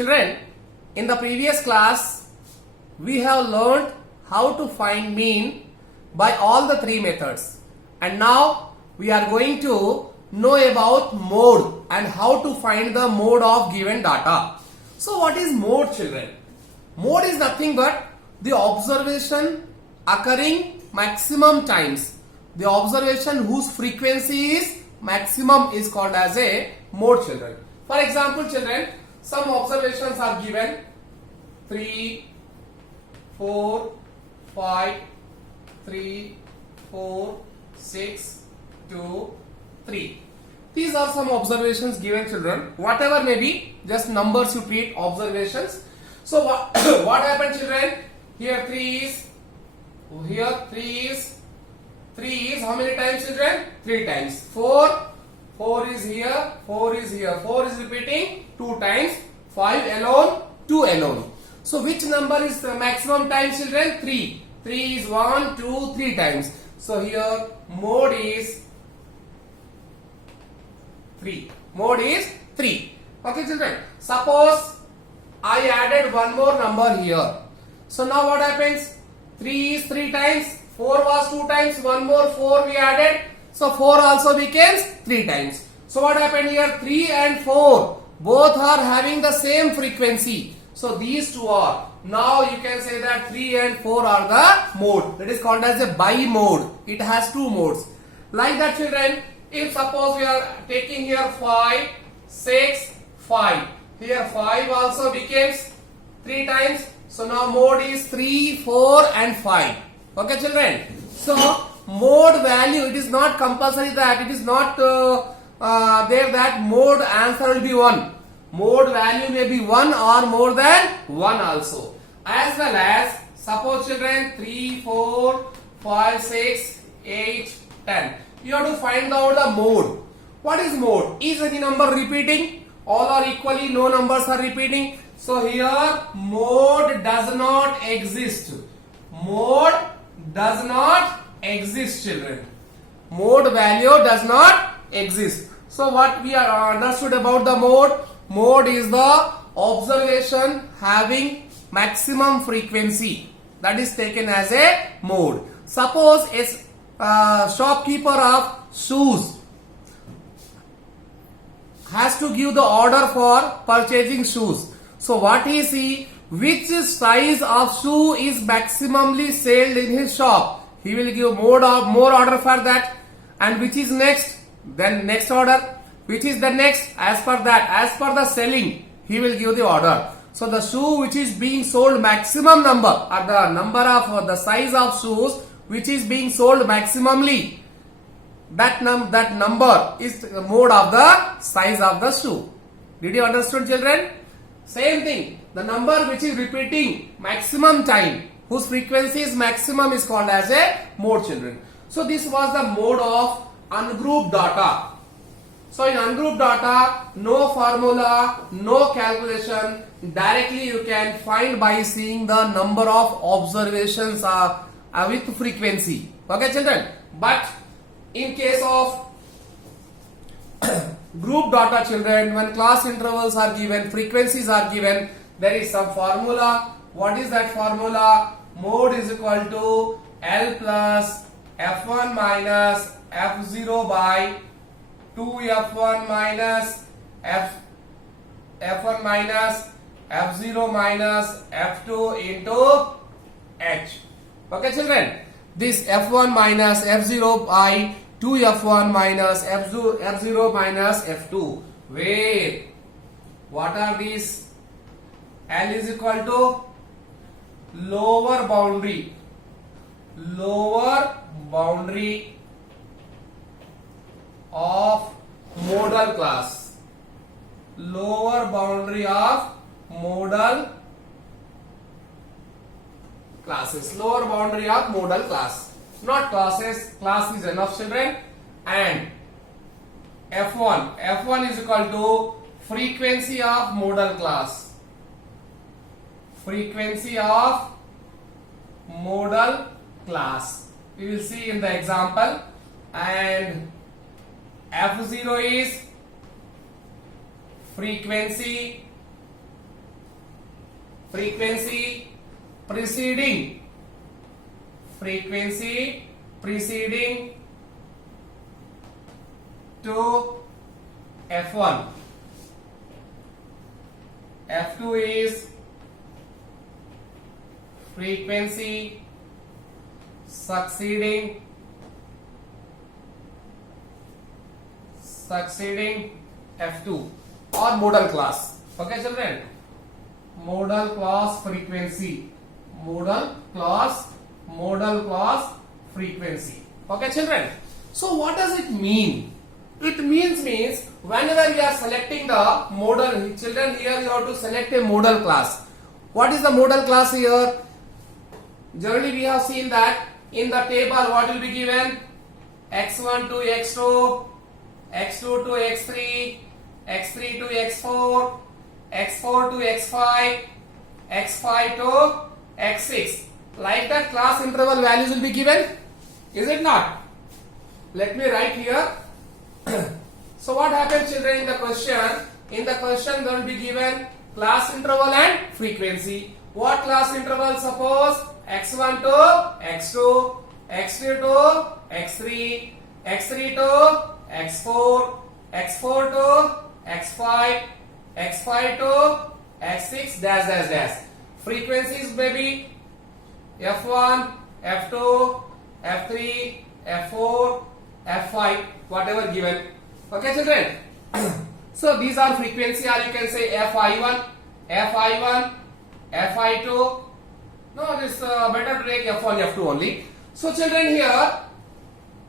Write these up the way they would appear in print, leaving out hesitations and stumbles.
Children, in the previous class, we have learned how to find mean by all the three methods. And now we are going to know about mode and how to find the mode of given data. So what is mode, children? Mode is nothing but the observation occurring maximum times. The observation whose frequency is maximum is called as a mode, children. For example, children, some observations are given 3, 4, 5, 3, 4, 6, 2, 3. These are some observations given, children. Whatever may be, just numbers you treat observations. So what, what happened, children? Here 3 is, here 3 is how many times, children? 3 times. 4 is here, 4 is here, 4 is repeating 2 times, 5 alone, 2 alone. So which number is the maximum times, children? 3. 3 is 1, 2, 3 times. So here mode is 3. Mode is 3. Okay, children. Suppose I added one more number here. So now what happens? 3 is 3 times, 4 was 2 times, one more 4 we added. So 4 also becomes 3 times. So what happened here? 3 and 4 both are having the same frequency. So these two are. Now you can say that 3 and 4 are the mode. That is called as a bi-mode. It has two modes. Like that, children, if suppose we are taking here 5, 6, 5. Here 5 also becomes 3 times. So now mode is 3, 4 and 5. Okay, children. So mode value, it is not compulsory that it is not there that mode answer will be 1. Mode value may be 1 or more than 1 also. As well as, suppose, children, 3, 4, 5, 6, 8, 10. You have to find out the mode. What is mode? Is any number repeating? All are equally, no numbers are repeating. So here mode does not exist. Mode does not exist, children. Mode value does not exist. So what we are understood about the mode? Mode is the observation having maximum frequency. That is taken as a mode. Suppose a shopkeeper of shoes has to give the order for purchasing shoes. So what he see, which size of shoe is maximally sold in his shop, he will give more order for that. And which is next, then next order, which is the next, as per that, as per the selling, he will give the order. So the shoe which is being sold maximum number, or the number of the size of shoes which is being sold maximally, that number is the mode of the size of the shoe. Did you understand, children? Same thing, the number which is repeating maximum time, whose frequency is maximum, is called as a mode, children. So this was the mode of ungrouped data. So in ungrouped data, no formula, no calculation, directly you can find by seeing the number of observations with frequency. Okay, children? But in case of group data, children, when class intervals are given, frequencies are given, there is some formula. What is that formula? Mode is equal to L plus F1 minus F0 by 2F1 minus F1 minus F0 minus F2 into H. Okay, children? This F1 minus F0 by 2F1 minus F0 minus F2. Where? What are these? L is equal to lower boundary of modal class. Lower boundary of modal classes. Lower boundary of modal class. Not classes. Class is enough, children. And F1 is equal to frequency of modal class. Frequency of modal class. We will see in the example. And F0 is frequency frequency preceding to F1. F2 is frequency succeeding F2 or modal class. Okay children, modal class frequency. Okay children, so what does it mean? It means whenever you are selecting the modal, children, here you have to select a modal class. What is the modal class here? Generally we have seen that in the table what will be given? x1 to x2, x2 to x3, x3 to x4, x4 to x5, x5 to x6. Like that class interval values will be given. Is it not? Let me write here. So what happens children in the question? In the question there will be given class interval and frequency. What class interval? Suppose x1 to x2, x2 to x3, x3 to x4, x4 to x5, x5 to x6 dash. Frequencies baby f1, f2, f3, f4, f5, whatever given. Okay children. So these are frequency, or you can say fi1, fi2. No, this better to take f1, f2 only. So children, here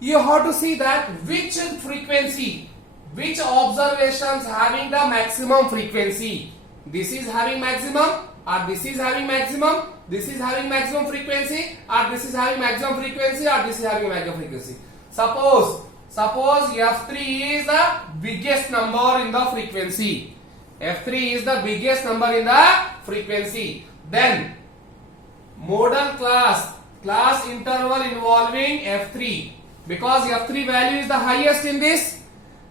you have to see that which frequency, which observations having the maximum frequency. This is having maximum, or this is having maximum. This is having maximum frequency, or this is having maximum frequency, or this is having maximum frequency. Suppose F3 is the biggest number in the frequency. F3 is the biggest number in the frequency. Then modal class interval involving F3, because F3 value is the highest in this.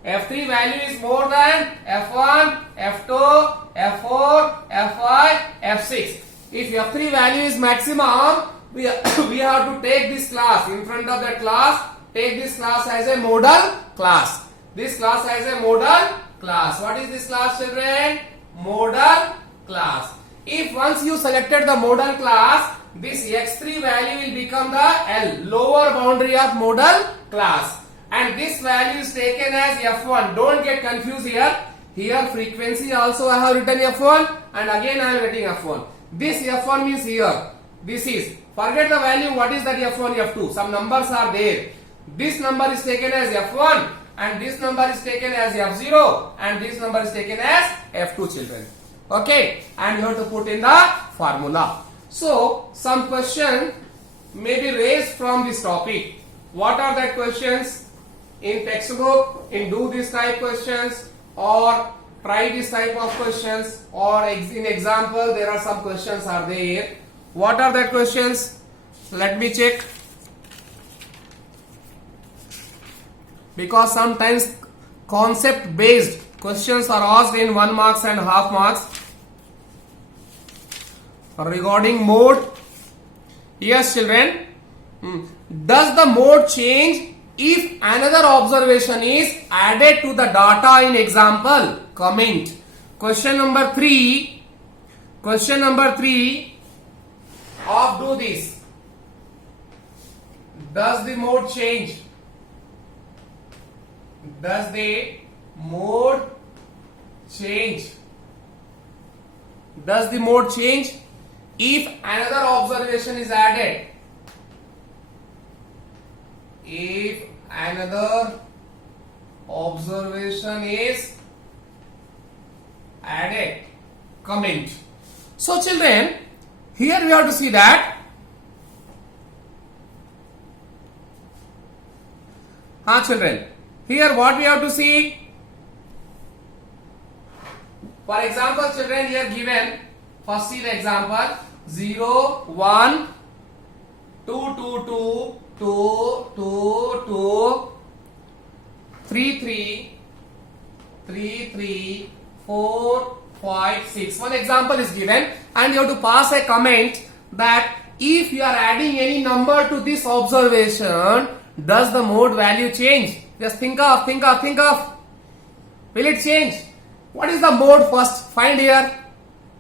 F3 value is more than F1, F2, F4, F5, F6. If F3 value is maximum, we have to take this class in front of that class. Take this class as a modal class. This class as a modal class. What is this class children? Modal class. If once you selected the modal class, this x3 value will become the L, lower boundary of modal class. And this value is taken as F1. Don't get confused here. Here frequency also I have written F1, and again I am writing F1. This F1 means here. This is, forget the value, what is that F1, F2? Some numbers are there. This number is taken as F1, and this number is taken as F0, and this number is taken as F2 children. Okay, and you have to put in the formula. So some question may be raised from this topic. What are that questions? In textbook, in do this type questions, or try this type of questions, or in example there are some questions are there. What are that questions? Let me check. Because sometimes concept based questions are asked in 1 marks and half marks. Regarding mode, yes children, does the mode change if another observation is added to the data in example? Comment. Question number 3 of do this. Does the mode change? Does the mode change? Does the mode change if another observation is added? If another observation is added. Comment. So children, here we have to see that children, here what we have to see. For example children, here given, first see the example 0, 1, 2, 2, 2, 2, 2, 2, 3, 3, 3, 3, 4, 5, 6. One example is given and you have to pass a comment that if you are adding any number to this observation, does the mode value change? Just think of. Will it change? What is the mode first? Find here.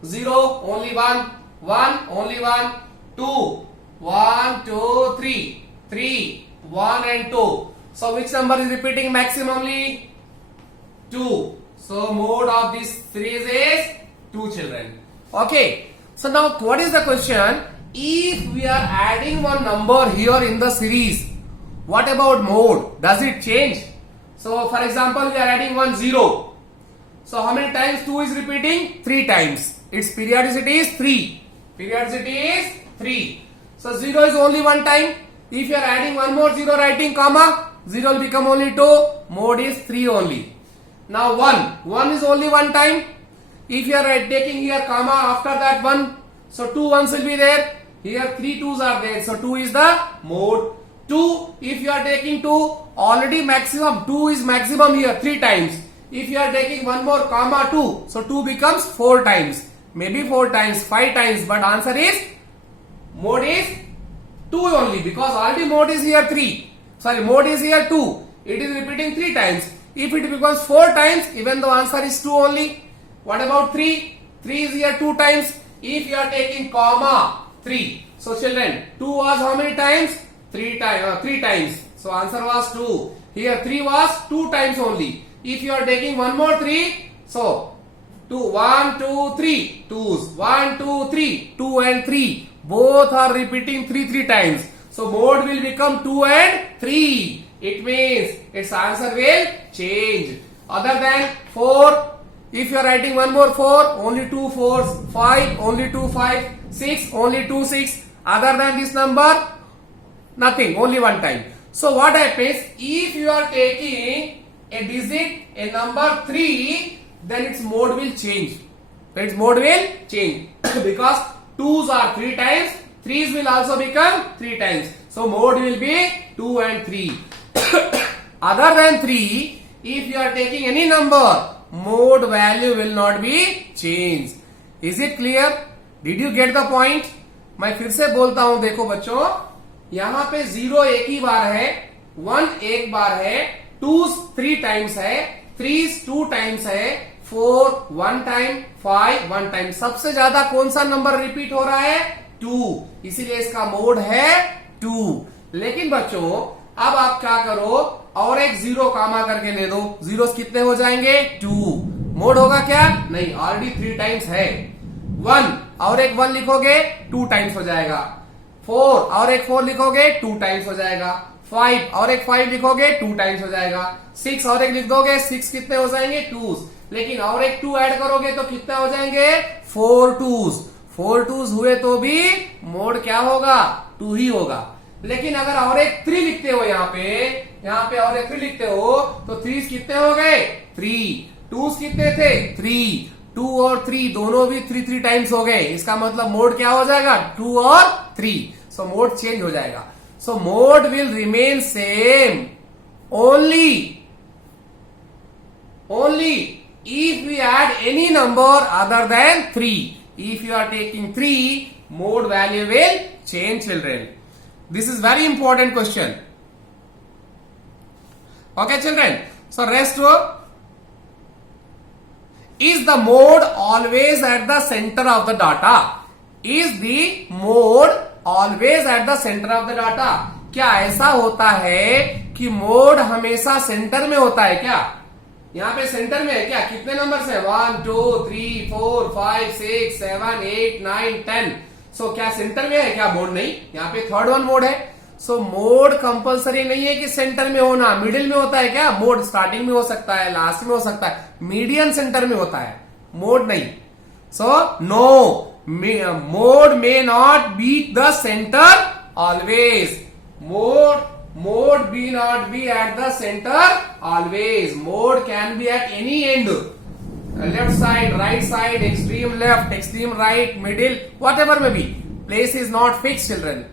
0, only 1. 1, only 1. 2, 1, 2, 3. 3, 1 and 2. So which number is repeating maximally? 2. So mode of this series is 2 children. Okay. So now what is the question? If we are adding one number here in the series, what about mode? Does it change? So for example, we are adding 1 0. So how many times 2 is repeating? 3 times. Its periodicity is 3. Periodicity is 3. So 0 is only one time. If you are adding one more 0 writing comma, 0 will become only 2. Mode is 3 only. Now 1 is only one time. If you are taking here comma after that 1, so 2 ones will be there. Here 3 2s are there. So 2 is the mode. 2, if you are taking 2, already maximum, 2 is maximum here 3 times. If you are taking one more comma 2, so 2 becomes 4 times. Maybe 4 times, 5 times, but answer is, mode is 2 only because already mode is here 3. Sorry, mode is here 2. It is repeating 3 times. If it becomes 4 times, even though answer is 2 only. What about 3? 3 is here 2 times. If you are taking comma 3. So children, 2 was how many times? 3 times. So answer was 2. Here 3 was 2 times only. If you are taking one more 3, so 2, 1, 2, 3, 2s, 1, 2, 3, 2 and 3. Both are repeating 3 times. So mode will become 2 and 3. It means its answer will change. Other than 4, if you are writing one more 4, only 2 4s, 5, only 2 5, 6, only 2 6. Other than this number, nothing, only one time. So what happens, if you are taking a digit, a number 3, then its mode will change. Its mode will change because 2s are 3 times, 3s will also become 3 times. So mode will be 2 and 3. Other than 3, if you are taking any number, mode value will not be changed. Is it clear? Did you get the point? मैं फिर से बोलता हूं, देखो बच्चों, यहां पे 0 एक ही बार है, 1 एक बार है, 2s 3 टाइम्स है, 3s 2 टाइम्स है, 4 1 टाइम, 5 1 टाइम. सबसे ज्यादा कौन सा नंबर रिपीट हो रहा है? 2. इसीलिए इसका मोड है 2. लेकिन बच्चों अब आप क्या करो, और एक 0 कामा करके ले दो. जीरोस कितने हो जाएंगे? 2. मोड होगा क्या? नहीं, ऑलरेडी 3 टाइम्स है. 1 और एक 1 लिखोगे 2 टाइम्स हो जाएगा. 4 और एक 4 लिखोगे 2 टाइम्स हो जाएगा. 5 और एक 5 लिखोगे 2 टाइम्स हो जाएगा. 6 और एक लिख दोगे, 6 कितने हो जाएंगे? 2s. लेकिन और एक 2 ऐड करोगे तो कितने हो जाएंगे? 4 2s. 4 2s हुए तो भी मोड क्या होगा? 2 ही होगा. लेकिन अगर और एक 3 लिखते हो, यहाँ पे और एक 3 लिखते हो तो 3s कितने हो गए? 3. 2s कितने थे? 3. 2 और 3 दोनों भी 3 टाइम्स हो गए. इसका मतलब मोड क्या हो जाएगा? 2 और 3. सो मोड चेंज हो जाएगा. सो mode will remain same only if we add any number other than 3. If you are taking 3, mode value will change, children. This is very important question. Okay, children. So rest row. Is the mode always at the center of the data? Is the mode always at the center of the data? क्या ऐसा होता है कि mode हमेशा centre में होता है क्या? यहाँ पे सेंटर में है क्या? कितने नंबर है? 1 2 3 4 5 6 7 8 9 10. सो क्या सेंटर में है क्या? मोड नहीं. यहाँ पे थर्ड वन मोड है. सो मोड कंपलसरी नहीं है कि सेंटर में होना. मिडिल में होता है क्या? मोड स्टार्टिंग में हो सकता है, लास्ट में हो सकता है, मीडियम सेंटर में होता है, मोड नहीं. So no, mode may not be the centre always. Mode be not be at the center always. Mode can be at any end. Left side, right side, extreme left, extreme right, middle, whatever may be. Place is not fixed, children.